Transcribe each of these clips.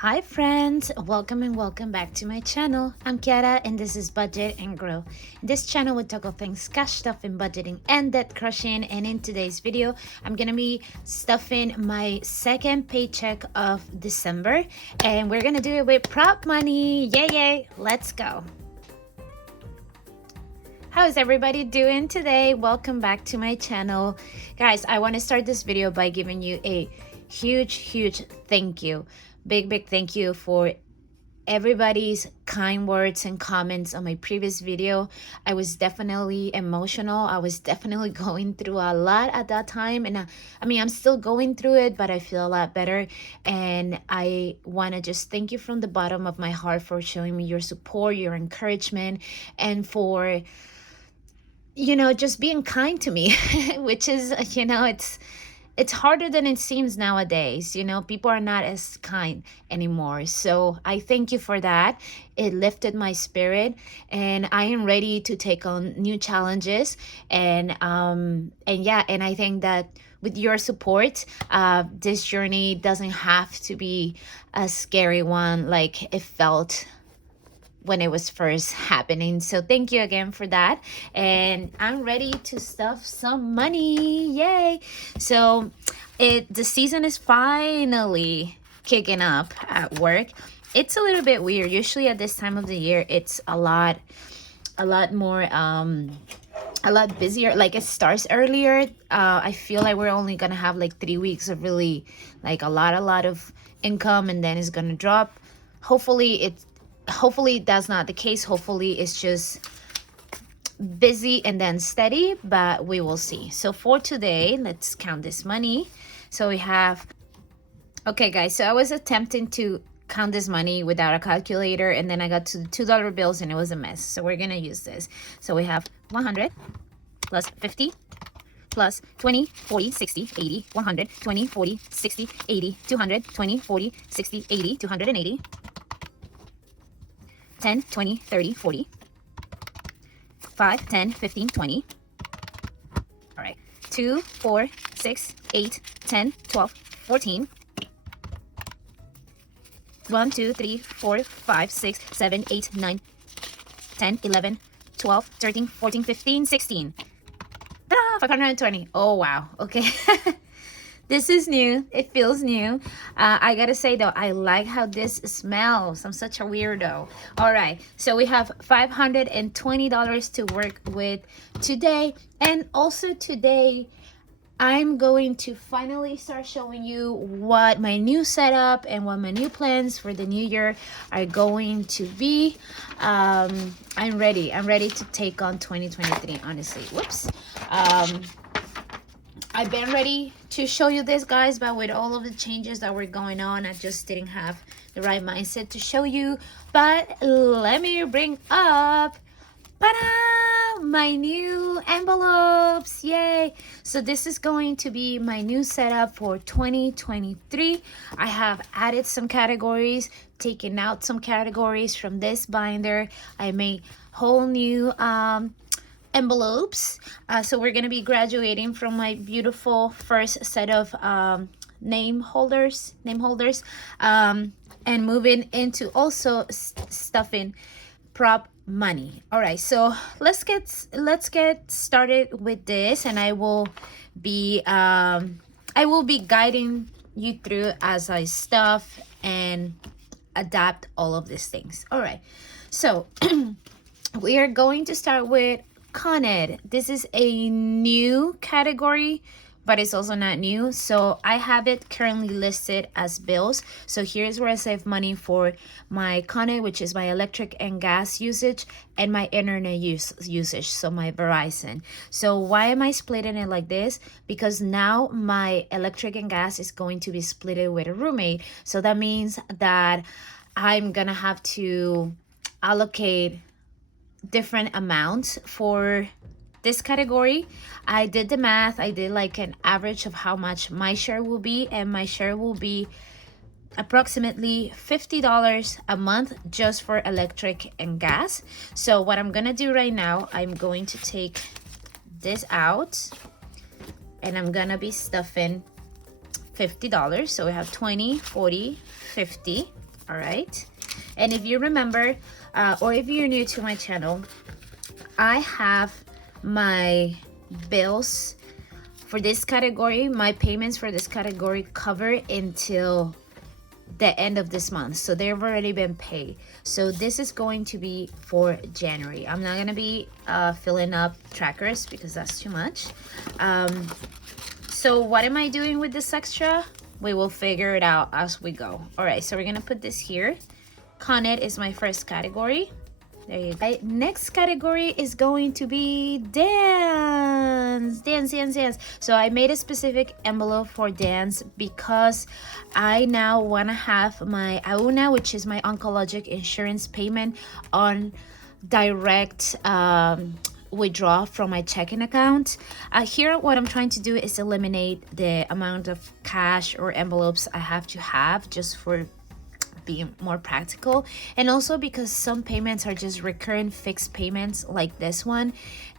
Hi friends, welcome and welcome back to my channel. I'm Kiara and this is Budget and Grow. In this channel we talk about things cash stuffing, budgeting and debt crushing, and in today's video I'm gonna be stuffing my second paycheck of December and we're gonna do it with prop money. Yay, let's go. How is everybody doing today? Welcome back to my channel. Guys, I want to start this video by giving you a huge thank you. Big thank you for everybody's kind words and comments on my previous video. I was definitely emotional. I was definitely going through a lot at that time, and I mean I'm still going through it, but I feel a lot better. And I want to just thank you from the bottom of my heart for showing me your support, your encouragement, and for just being kind to me which is it's harder than it seems nowadays. People are not as kind anymore. So I thank you for that. It lifted my spirit and I am ready to take on new challenges. And I think that with your support, this journey doesn't have to be a scary one like it felt when it was first happening. So thank you again for that, and I'm ready to stuff some money. Yay. So the season is finally kicking up at work. It's a little bit weird. Usually at this time of the year it's a lot more a lot busier. Like it starts earlier. I feel like we're only gonna have like 3 weeks of really like a lot of income, and then it's gonna drop. Hopefully that's not the case. Hopefully it's just busy and then steady, but we will see. So for today, let's count this money. So we have, okay guys, so I was attempting to count this money without a calculator, and then I got to the $2 bills and it was a mess. So we're gonna use this. So we have 100 plus 50 plus 20, 40, 60, 80, 100, 20, 40, 60, 80, 200, 20, 40, 60, 80, 280. 10, 20, 30, 40, 5, 10, 15, 20. All right, 2, 4, 6, 8, 10, 12, 14. 1, 2, 3, 4, 5, 6, 7, 8, 9, 10, 11, 12, 13, 14, 15, 16. 520. Oh, wow. Okay. This is new. It feels new. I gotta say though, I like how this smells. I'm such a weirdo. All right, so we have $520 to work with today. And also today, I'm going to finally start showing you what my new setup and what my new plans for the new year are going to be. I'm ready. I'm ready to take on 2023, honestly. Whoops. I've been ready to show you this, guys, but with all of the changes that were going on, I just didn't have the right mindset to show you. But let me bring up my new envelopes. Yay. So this is going to be my new setup for 2023. I have added some categories, taken out some categories from this binder. I made whole new envelopes. So we're gonna be graduating from my beautiful first set of name holders, and moving into also stuffing prop money. All right, so let's get started with this, and I will be guiding you through as I stuff and adapt all of these things. All right, so we are going to start with Con Ed. This is a new category, but it's also not new. So I have it currently listed as bills. So here's where I save money for my Con Ed, which is my electric and gas usage, and my internet usage, so my Verizon. So why am I splitting it like this? Because now my electric and gas is going to be split with a roommate. So that means that I'm gonna have to allocate different amounts for this category. I did the math. I did like an average of how much my share will be, and my share will be approximately $50 a month just for electric and gas. So what I'm gonna do right now, I'm going to take this out and I'm gonna be stuffing $50. So we have 20, 40, 50. All right. And if you remember, or if you're new to my channel, I have my bills for this category, my payments for this category covered until the end of this month, so they've already been paid. So this is going to be for January. I'm not gonna be filling up trackers because that's too much. So what am I doing with this extra? We will figure it out as we go. All right, so we're gonna put this here. Con Ed is my first category. There you go. Next category is going to be dance. So I made a specific envelope for dance because I now want to have my AUNA, which is my oncologic insurance payment, on direct withdraw from my checking account. Here what I'm trying to do is eliminate the amount of cash or envelopes I have to have, just for being more practical, and also because some payments are just recurrent fixed payments like this one,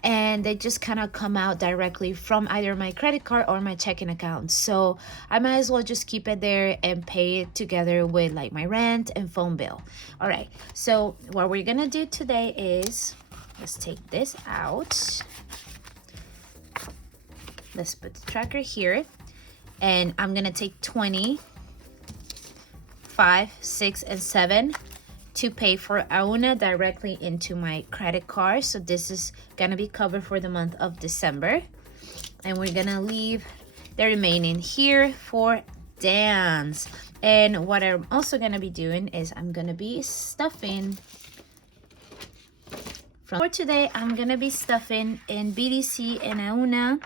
and they just kind of come out directly from either my credit card or my checking account. So I might as well just keep it there and pay it together with like my rent and phone bill. All right, so what we're gonna do today is, let's take this out. Let's put the tracker here, and I'm gonna take 20, 5, 6, and 7 to pay for AUNA directly into my credit card. So this is gonna be covered for the month of December, and we're gonna leave the remaining here for dance. And what I'm also gonna be doing is I'm gonna be stuffing for today. I'm gonna be stuffing in BDC and AUNA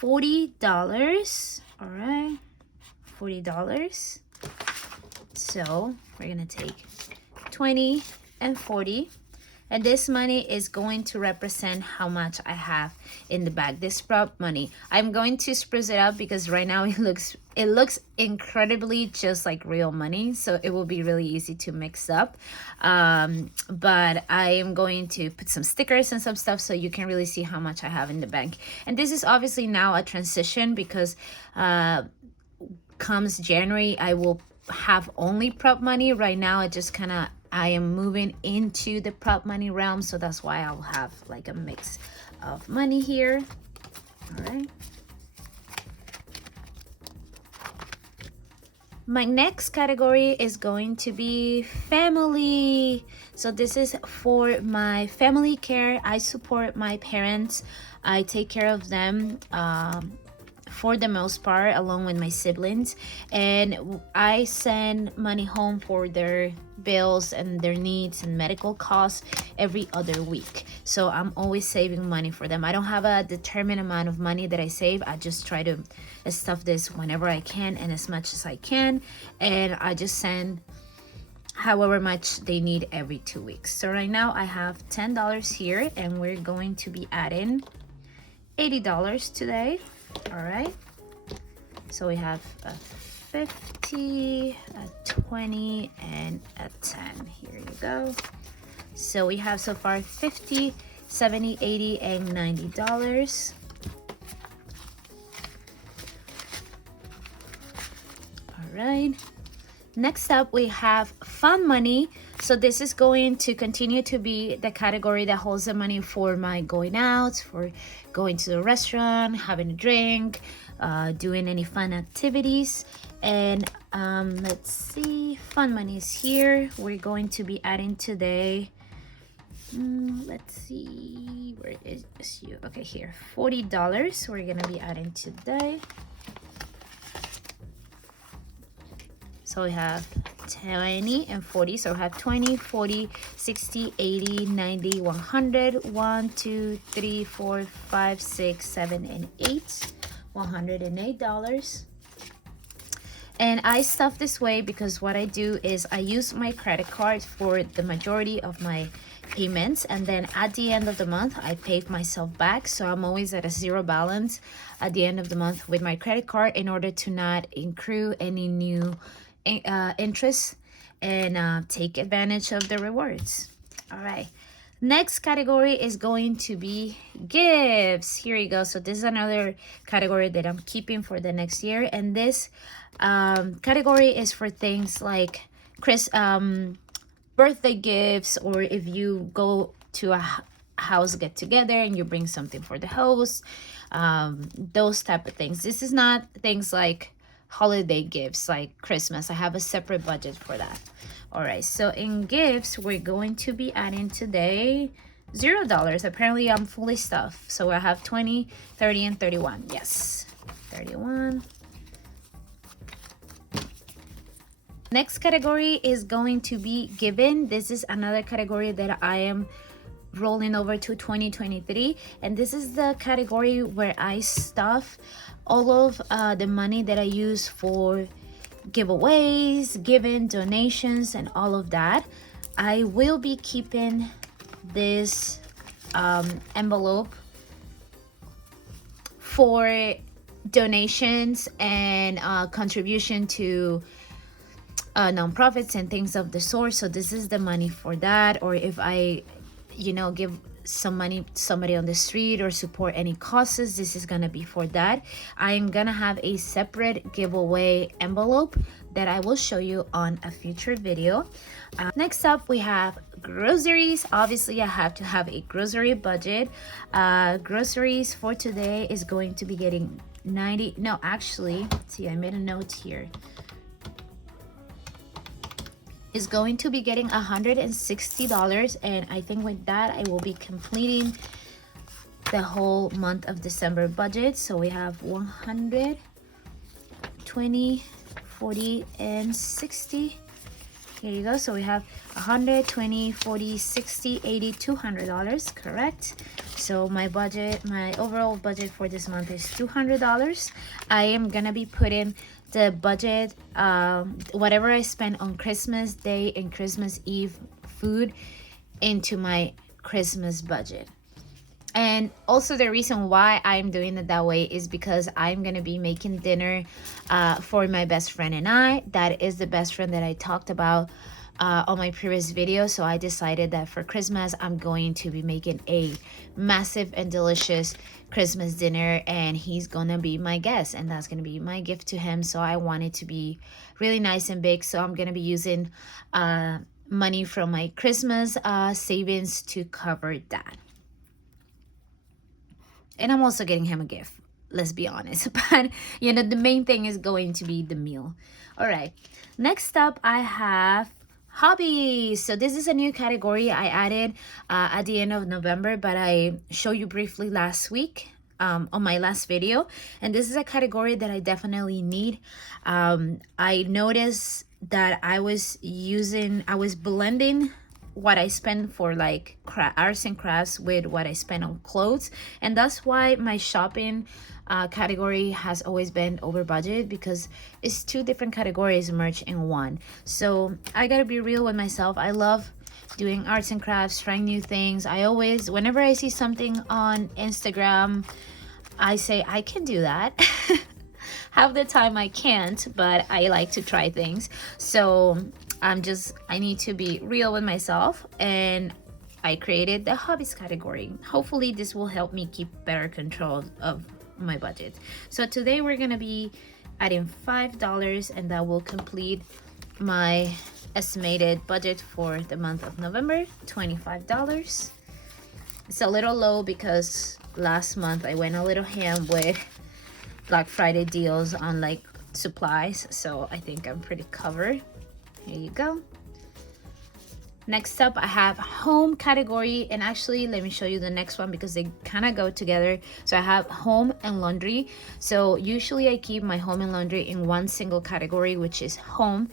$40. All right, $40. So we're gonna take 20 and 40, and this money is going to represent how much I have in the bag. This prop money, I'm going to spruce it up because right now it looks incredibly just like real money, so it will be really easy to mix up. But I am going to put some stickers and some stuff so you can really see how much I have in the bank. And this is obviously now a transition because comes January I will have only prop money. Right now I am moving into the prop money realm, so that's why I'll have like a mix of money here. All right, my next category is going to be family. So this is for my family care. I support my parents, I take care of them for the most part, along with my siblings, and I send money home for their bills and their needs and medical costs every other week. So I'm always saving money for them. I don't have a determined amount of money that I save. I just try to stuff this whenever I can and as much as I can, and I just send however much they need every 2 weeks. So right now I have $10 here, and we're going to be adding $80 today. All right, so we have a 50, a 20, and a 10. Here you go. So we have so far 50, 70, 80, and $90. All right, next up we have fun money. So this is going to continue to be the category that holds the money for my going out, for going to the restaurant, having a drink, doing any fun activities. And let's see, fun money is here. We're going to be adding today, let's see, where is you? Okay, here, $40 we're gonna be adding today. So we have 20 and 40. So we have 20, 40, 60, 80, 90, 100, 1, 2, 3, 4, 5, 6, 7, and 8. $108. And I stuff this way because what I do is I use my credit card for the majority of my payments, and then at the end of the month I pay myself back. So I'm always at a zero balance at the end of the month with my credit card in order to not accrue any new interest and take advantage of the rewards. All right, next category is going to be gifts. Here you go. So this is another category that I'm keeping for the next year, and this category is for things like Chris birthday gifts, or if you go to a house get together and you bring something for the host, those type of things. This is not things like holiday gifts like Christmas. I have a separate budget for that. All right, so in gifts, we're going to be adding today $0. Apparently I'm fully stuffed, so I have 20, 30, and 31. Yes, 31. Next category is going to be given. This is another category that I am rolling over to 2023, and this is the category where I stuff all of the money that I use for giveaways, giving, donations, and all of that. I will be keeping this envelope for donations and contribution to nonprofits and things of the sort. So this is the money for that, or if I give some money to somebody on the street or support any causes, this is gonna be for that. I'm gonna have a separate giveaway envelope that I will show you on a future video. Next up, we have groceries. Obviously I have to have a grocery budget. Groceries for today is going to be getting 90, no, actually, see, I made a note here, is going to be getting $160, and I think with that I will be completing the whole month of December budget. So we have 100, 20, 40, and 60. Here you go. So we have 100, 20, 40, 60, 80, $200, correct? So my budget, my overall budget for this month is $200. I am gonna be putting the budget, whatever I spend on Christmas Day and Christmas Eve food, into my Christmas budget. And also the reason why I'm doing it that way is because I'm gonna be making dinner for my best friend and I. That is the best friend that I talked about on my previous video. So I decided that for Christmas I'm going to be making a massive and delicious Christmas dinner, and he's gonna be my guest, and that's gonna be my gift to him. So I want it to be really nice and big, so I'm gonna be using money from my Christmas savings to cover that. And I'm also getting him a gift, let's be honest. But the main thing is going to be the meal. All right, next up I have hobbies. So this is a new category I added at the end of November, but I showed you briefly last week on my last video. And this is a category that I definitely need. I noticed that I was blending what I spend for like arts and crafts with what I spend on clothes, and that's why my shopping category has always been over budget, because it's two different categories merged in one. So I gotta be real with myself. I love doing arts and crafts, trying new things. I always, whenever I see something on Instagram, I say I can do that. Half the time I can't, but I like to try things. So I need to be real with myself, and I created the hobbies category. Hopefully this will help me keep better control of my budget. So today we're gonna be adding $5, and that will complete my estimated budget for the month of November, $25. It's a little low because last month I went a little ham with Black Friday deals on like supplies, so I think I'm pretty covered. Here you go. Next up I have home category, and actually let me show you the next one because they kind of go together. So I have home and laundry. So usually I keep my home and laundry in one single category, which is home,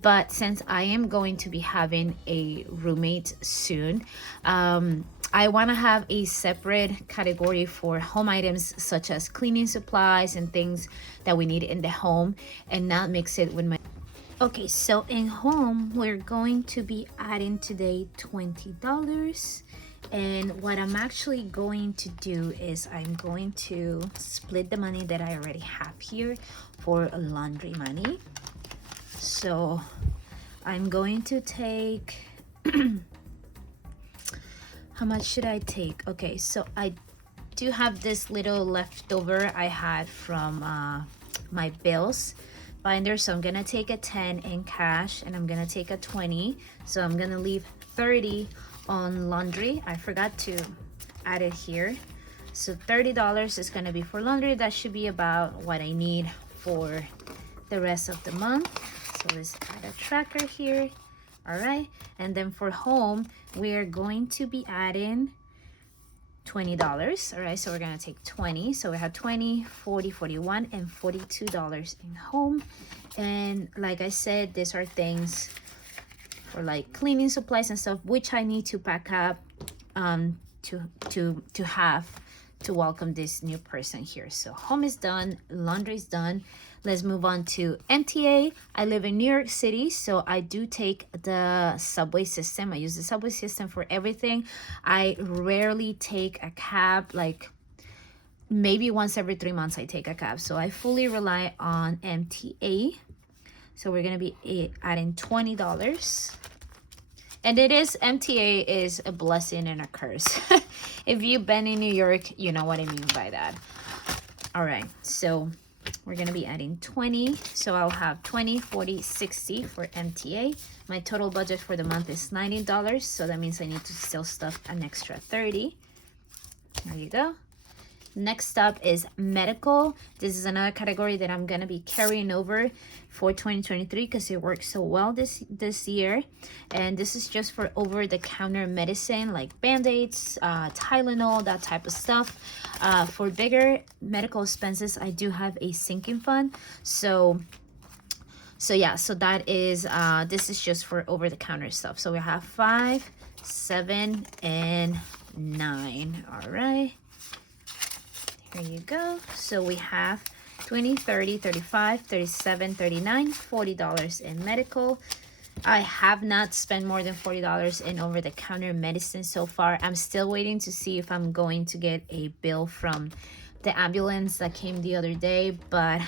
but since I am going to be having a roommate soon, I want to have a separate category for home items such as cleaning supplies and things that we need in the home, and not mix it with my... Okay, so in home, we're going to be adding today $20. And what I'm actually going to do is I'm going to split the money that I already have here for laundry money. So I'm going to take... How much should I take? Okay, so I do have this little leftover I had from my bills binder. So I'm gonna take a 10 in cash and I'm gonna take a 20. So I'm gonna leave 30 on laundry. I forgot to add it here. So $30 is gonna be for laundry. That should be about what I need for the rest of the month. So let's add a tracker here. All right, and then for home, we're going to be adding $20. All right, so we're gonna take 20. So we have 20, 40, 41, and $42 in home. And like I said, these are things for like cleaning supplies and stuff, which I need to pack up to have to welcome this new person here. So home is done, laundry is done. Let's move on to MTA. I live in New York City, so I do take the subway system. I use the subway system for everything. I rarely take a cab, like maybe once every 3 months I take a cab. So I fully rely on MTA. So we're gonna be adding $20. And it is, MTA is a blessing and a curse. If you've been in New York, you know what I mean by that. All right, so we're gonna be adding 20. So I'll have 20, 40, 60 for MTA. My total budget for the month is $90. So that means I need to still stuff an extra 30. There you go. Next up is medical. This is another category that I'm gonna be carrying over for 2023 because it works so well this year. And this is just for over-the-counter medicine like Band-Aids, Tylenol, that type of stuff. For bigger medical expenses, I do have a sinking fund. So yeah, so that is this is just for over-the-counter stuff. So we have 5, 7, and 9. All right. There you go. So we have 20, 30, 35, 37, 39, $40 in medical. I have not spent more than $40 in over-the-counter medicine so far. I'm still waiting to see if I'm going to get a bill from the ambulance that came the other day, but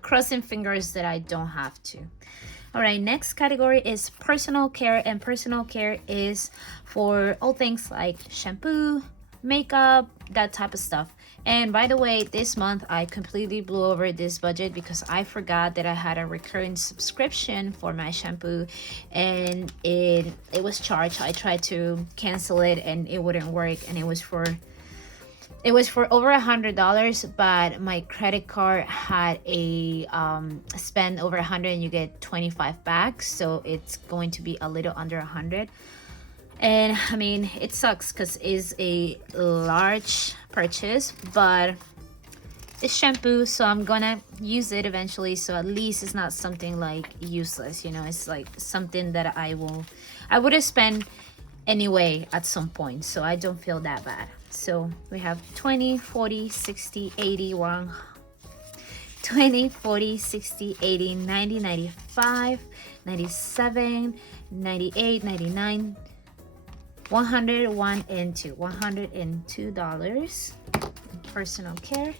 crossing fingers that I don't have to. All right, next category is personal care, and personal care is for all things like shampoo, makeup, that type of stuff. And by the way, this month I completely blew over this budget because I forgot that I had a recurring subscription for my shampoo and it was charged. I tried to cancel it and it wouldn't work, and it was for over $100, but my credit card had a spend over 100 and you get 25 back, so it's going to be a little under 100. And I mean, it sucks because it's a large purchase, but it's shampoo, so I'm gonna use it eventually. So at least it's not something like useless, you know. It's like something that I would have spent anyway at some point, so I don't feel that bad. So we have 20, 40, 60, 80, 1, 20, 40, 60, 80, 90, 95, 97, 98, 99, 100, 1, and 2. $102 personal care.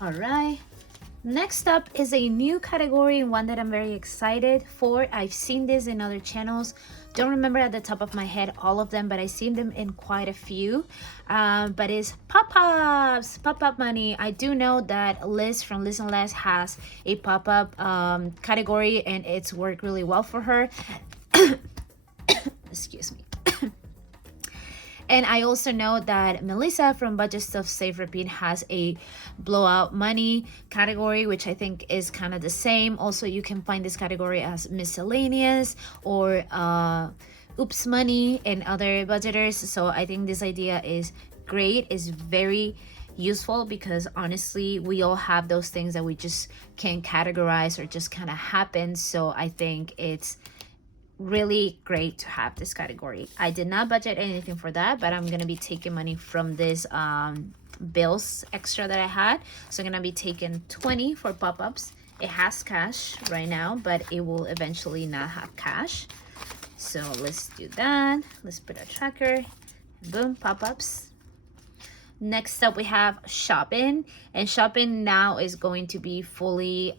All right. Next up is a new category, and one that I'm very excited for. I've seen this in other channels. Don't remember at the top of my head all of them, but I've seen them in quite a few. But it's pop-ups, pop-up money. I do know that Liz from Liz and Les has a pop-up category, and it's worked really well for her. Excuse me. And I also know that Melissa from Budget Stuff Save Repeat has a blowout money category, which I think is kind of the same. Also, you can find this category as miscellaneous or oops money and other budgeters. So I think this idea is great. It's very useful because honestly, we all have those things that we just can't categorize or just kind of happen. So I think it's really great to have this category. I did not budget anything for that, but I'm gonna be taking money from this bills extra that I had. So I'm gonna be taking 20 for pop-ups. It has cash right now, but it will eventually not have cash. So let's do that. Let's put a tracker. Boom, pop-ups. Next up we have shopping, and shopping now is going to be fully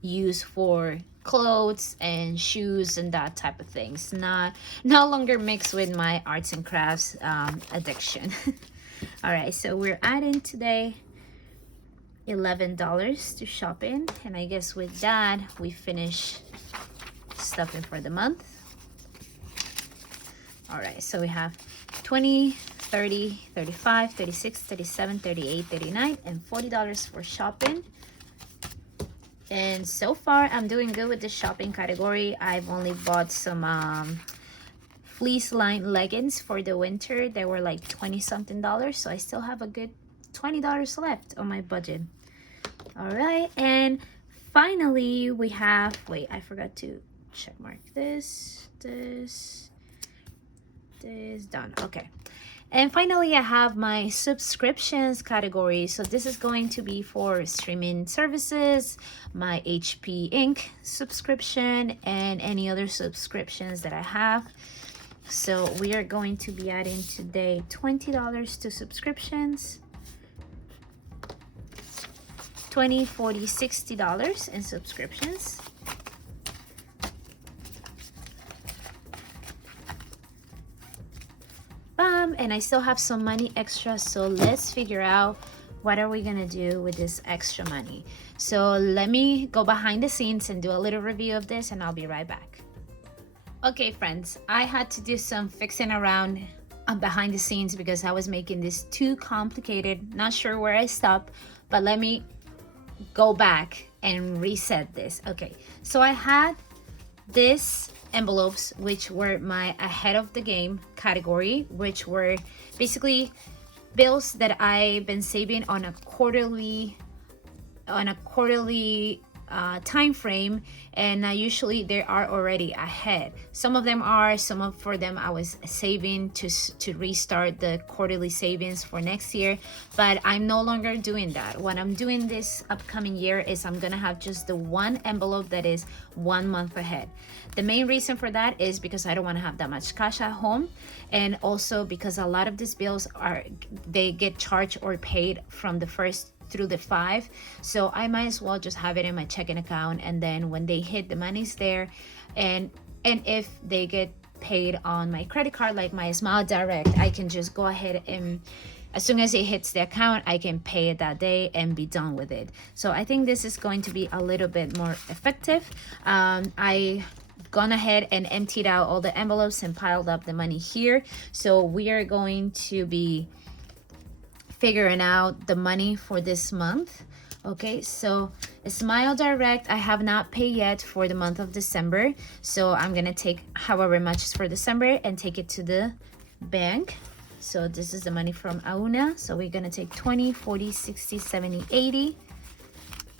used for clothes and shoes and that type of things. No longer mixed with my arts and crafts addiction. All right, so we're adding today $11 to shopping, and I guess with that we finish stuffing for the month. All right, so we have 20, 30, 35, 36, 37, 38, 39, and $40 for shopping. And so far I'm doing good with the shopping category. I've only bought some fleece lined leggings for the winter. They were like 20 something dollars, so I still have a good $20 left on my budget. All right, and finally we have, wait, I forgot to check mark this done. Okay, and finally I have my subscriptions category. So this is going to be for streaming services, my HP Inc. subscription, and any other subscriptions that I have. So we are going to be adding today $20 to subscriptions, $20, $40, $60 in subscriptions. And I still have some money extra, so let's figure out what are we gonna do with this extra money. So let me go behind the scenes and do a little review of this, and I'll be right back. Okay friends, I had to do some fixing around behind the scenes because I was making this too complicated. Not sure where I stopped, but let me go back and reset this. Okay, so I had this envelopes, which were my ahead of the game category, which were basically bills that I've been saving on a quarterly time frame, and usually they are already ahead. Some of them are, for them I was saving to restart the quarterly savings for next year, but I'm no longer doing that. What I'm doing this upcoming year is I'm gonna have just the one envelope that is 1 month ahead. The main reason for that is because I don't want to have that much cash at home, and also because a lot of these bills they get charged or paid from the first through the 5, so I might as well just have it in my checking account, and then when they hit, the money's there. And if they get paid on my credit card, like my Smile Direct, I can just go ahead and as soon as it hits the account, I can pay it that day and be done with it. So I think this is going to be a little bit more effective. I gone ahead and emptied out all the envelopes and piled up the money here, so we are going to be figuring out the money for this month. Okay, so Smile Direct, I have not paid yet for the month of December, so I'm gonna take however much is for December and take it to the bank. So this is the money from Auna, so we're gonna take 20, 40, 60, 70, 80,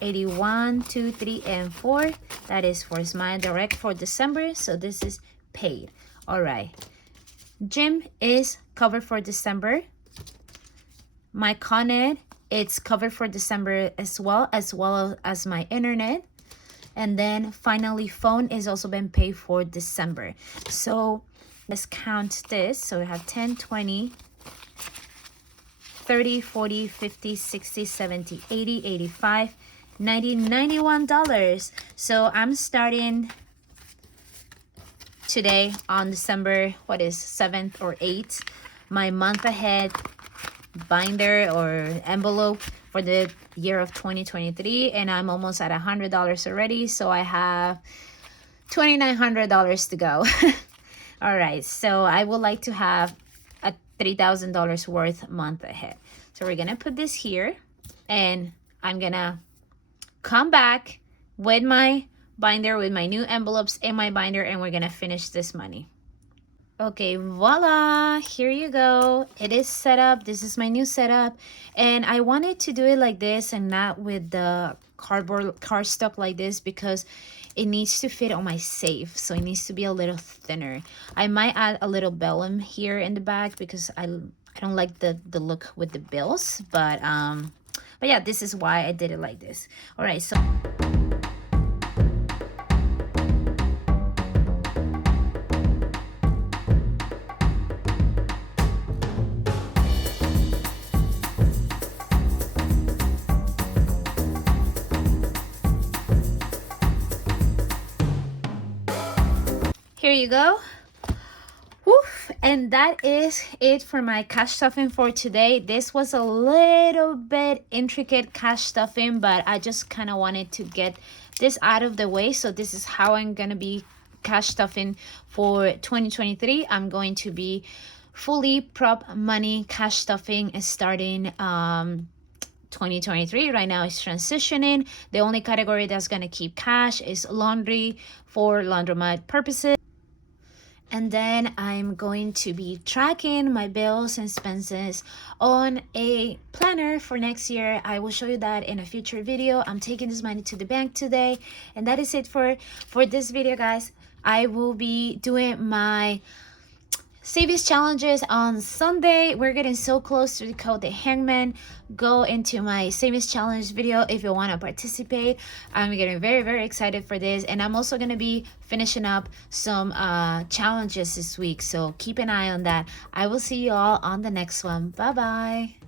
81, 2, 3, and 4. That is for Smile Direct for December, so this is paid. All right, gym is covered for December. My Con Ed, it's covered for December as well as my internet. And then finally, phone is also been paid for December. So let's count this. So we have 10, 20, 30, 40, 50, 60, 70, 80, 85, 90, $91. So I'm starting today on December, what is 7th or 8th, my month ahead binder or envelope for the year of 2023, and I'm almost at $100 already, so I have $2,900 to go. All right, so I would like to have a $3,000 worth month ahead. So we're gonna put this here, and I'm gonna come back with my binder, with my new envelopes in my binder, and we're gonna finish this money. Okay, voila, here you go. It is set up. This is my new setup, and I wanted to do it like this and not with the cardstock like this because it needs to fit on my safe, so it needs to be a little thinner. I might add a little vellum here in the back because I don't like the look with the bills, but yeah, this is why I did it like this. All right, so here you go. Woof. And that is it for my cash stuffing for today. This was a little bit intricate cash stuffing, but I just kind of wanted to get this out of the way. So this is how I'm gonna be cash stuffing for 2023. I'm going to be fully prop money cash stuffing starting 2023. Right now it's transitioning. The only category that's gonna keep cash is laundry for laundromat purposes. And then I'm going to be tracking my bills and expenses on a planner for next year. I will show you that in a future video. I'm taking this money to the bank today. And that is it for this video, guys. I will be doing my savings challenges on Sunday. We're getting so close to the Code the Hangman. Go into my savings challenge video if you want to participate. I'm getting very, very excited for this, and I'm also going to be finishing up some challenges this week, so keep an eye on that. I will see you all on the next one. Bye bye.